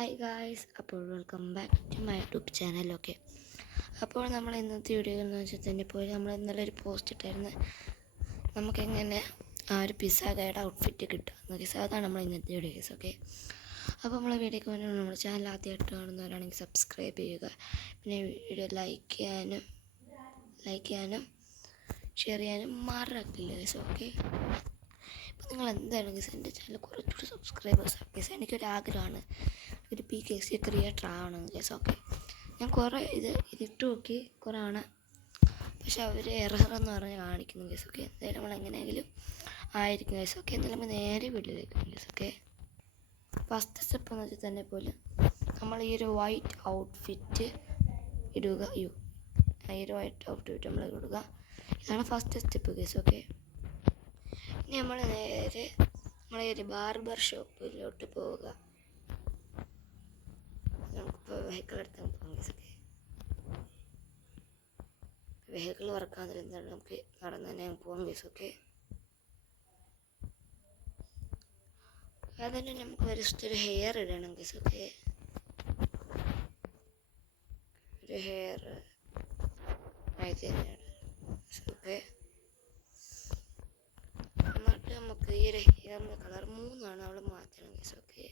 Hi guys, അപ്പോൾ welcome back to my YouTube channel. Okay, അപ്പോൾ നമ്മൾ ഇന്നത്തെ വീഡിയോ എന്ന് വെച്ചാൽ തന്നെ പോയി നമ്മൾ ഇന്നലെ ഒരു പോസ്റ്റ് ഇട്ടായിരുന്നു, നമുക്കെങ്ങനെ ആ ഒരു പിസ്സ ഗൈഡ് ഔട്ട്ഫിറ്റ് കിട്ടുക എന്നൊക്കെ. അതാണ് നമ്മൾ ഇന്നത്തെ വീഡിയോസ്. ഓക്കെ, അപ്പോൾ നമ്മളെ വീഡിയോക്ക് വേണ്ടി നമ്മുടെ ചാനൽ ആദ്യമായിട്ട് കാണുന്നവരാണെങ്കിൽ സബ്സ്ക്രൈബ് ചെയ്യുക, പിന്നെ വീഡിയോ ലൈക്ക് ചെയ്യാനും ഷെയർ ചെയ്യാനും മറക്കില്ല ഗൈസ്. ഓക്കെ, അപ്പോൾ നിങ്ങൾ എന്തായാലും ഗൈസ് എൻ്റെ ചാനൽ കുറച്ചുകൂടി സബ്സ്ക്രൈബേഴ്സ് ഗൈസ്. എനിക്കൊരാഗ്രഹമാണ് ഒരു PKC ക്രിയേറ്റർ ആവണം ഗൈസ്. ഓക്കെ, ഞാൻ കുറേ ഇതിട്ട് നോക്കി കുറേ ആണ്, പക്ഷെ അവർ എററെന്ന് പറഞ്ഞ് കാണിക്കുന്നു ഗൈസ്. ഓക്കെ, എന്തായാലും നമ്മൾ എങ്ങനെയെങ്കിലും ആയിരിക്കും ഗൈസ്. ഓക്കെ, എന്തായാലും നമ്മൾ നേരെ വീട്ടിലേക്ക് ഗൈസ്. ഓക്കെ, ഫസ്റ്റ് സ്റ്റെപ്പ് എന്ന് വെച്ചാൽ തന്നെ പോലും നമ്മൾ ഈ ഒരു വൈറ്റ് ഔട്ട്ഫിറ്റ് ഇടുക. ഈ ഒരു വൈറ്റ് ഔട്ട്ഫിറ്റ് നമ്മൾ ഇടുക. ഇതാണ് ഫസ്റ്റ് സ്റ്റെപ്പ് ഗൈസ്. ഓക്കെ, ഇനി നമ്മൾ നേരെ നമ്മളെ ഒരു ബാർബർ ഷോപ്പിലോട്ട് പോവുക. നമുക്കിപ്പോൾ വെഹിക്കിൾ എടുത്താൽ പോകാം ഗൈസ്. ഓക്കെ, വെഹിക്കിൾ വർക്കാൻ എന്താണ് നമുക്ക് നടന്ന് തന്നെ പോകാം ഗൈസ്. ഓക്കെ, അതിന് നമുക്ക് ഒരു ഹെയർ ഇടണം ഗൈസ്. ഓക്കെ, ഒരു ഹെയർ ആയിട്ട് തന്നെയാണ്. ഓക്കെ, എന്നിട്ട് നമുക്ക് ഈ ഒരു ഹെയറിൻ്റെ കളർ 3 അവിടെ മാറ്റണം ഗൈസ്. ഓക്കെ,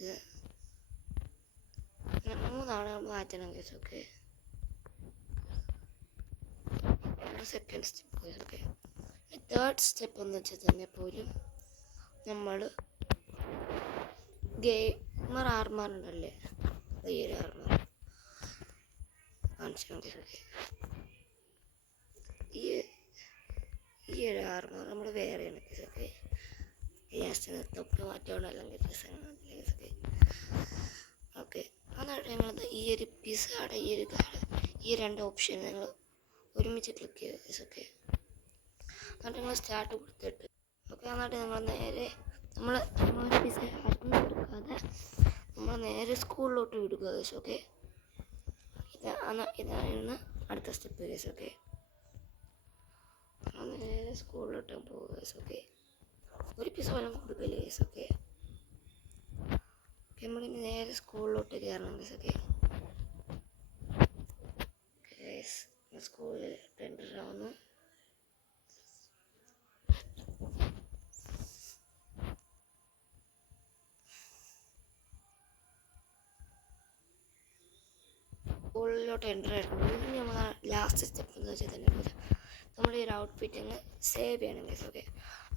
ഇത് 3 മാറ്റണം guys. Okay, second step guys. Okay, third step എന്ന് വെച്ചാൽ തന്നെ പോലും നമ്മൾ ഗെയിമർ ആർമർ ഉണ്ടല്ലേ, ഈ ഒരു ആർമർ കാണിച്ചാൽ മതി. ഓക്കെ, ഈ ഒരു ആർമർ നമ്മൾ വേറെയാണ് ഗൈസ്. ഓക്കെ, ഗ്യാസിന് തൊട്ട് മാറ്റമുണ്ടല്ലെങ്കിൽ ഓക്കെ. ഓക്കെ, എന്നിട്ട് ഞങ്ങൾ ഈ ഒരു പിസ്സയുടെ ഈ 2 ഓപ്ഷൻ നിങ്ങൾ ഒരുമിച്ച് ക്ലിക്ക് ചെയ്യുക ഗൈസ്. ഓക്കെ, എന്നിട്ട് നിങ്ങൾ സ്റ്റാർട്ട് കൊടുത്തിട്ട് ഓക്കെ, എന്നിട്ട് നിങ്ങൾ നേരെ നമ്മൾ പിസ്സ ആർക്കും കൊടുക്കാതെ നമ്മൾ നേരെ സ്കൂളിലോട്ട് വിടുക ഗൈസ്. ഓക്കെ, ഇതാണ് അടുത്ത സ്റ്റെപ്പ് ഗൈസ്. ഓക്കെ, നേരെ സ്കൂളിലോട്ട് പോകുക ഗൈസ്. ഓക്കെ, ഒരു പിസ്സ പോലും കൊടുക്കില്ല ഗൈസ്. ഓക്കെ, നമ്മളിനി നേരെ സ്കൂളിലോട്ട് കയറണം ഗൈസ്. ഓക്കെ, സ്കൂളിൽ എൻ്റർ ആവുന്നു. സ്കൂളിലോട്ട് എൻ്റർ ആയിട്ടുണ്ട്. ഇനി നമ്മൾ ലാസ്റ്റ് സ്റ്റെപ്പ് എന്ന് വെച്ചാൽ തന്നെ നമ്മൾ ഈ ഒരു ഔട്ട്ഫിറ്റ് അങ്ങ് സേവ് ചെയ്യണം ഗൈസ്. ഓക്കെ,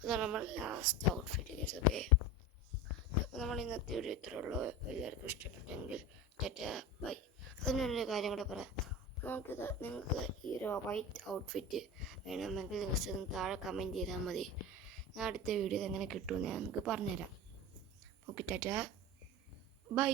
അതാണ് നമ്മൾ ലാസ്റ്റ് ഔട്ട്ഫിറ്റ് ഗൈസ്. ഓക്കെ, അപ്പോൾ നമ്മൾ ഇന്നത്തെ വീഡിയോ ഇത്രേ ഉള്ളൂ. എല്ലാവർക്കും ഇഷ്ടപ്പെട്ടെങ്കിൽ ടാറ്റാ ബൈ. അതിനൊരു കാര്യം കൂടെ പറയാം, നിങ്ങൾക്ക് ഈ ഒരു വൈറ്റ് ഔട്ട്ഫിറ്റ് വേണമെങ്കിൽ ജസ്റ്റ് താഴെ കമൻറ്റ് ചെയ്താൽ മതി. ഞാൻ അടുത്ത വീഡിയോ എങ്ങനെ കിട്ടുമെന്ന് ഞാൻ നിങ്ങൾക്ക് പറഞ്ഞുതരാം. Okay, tata bye.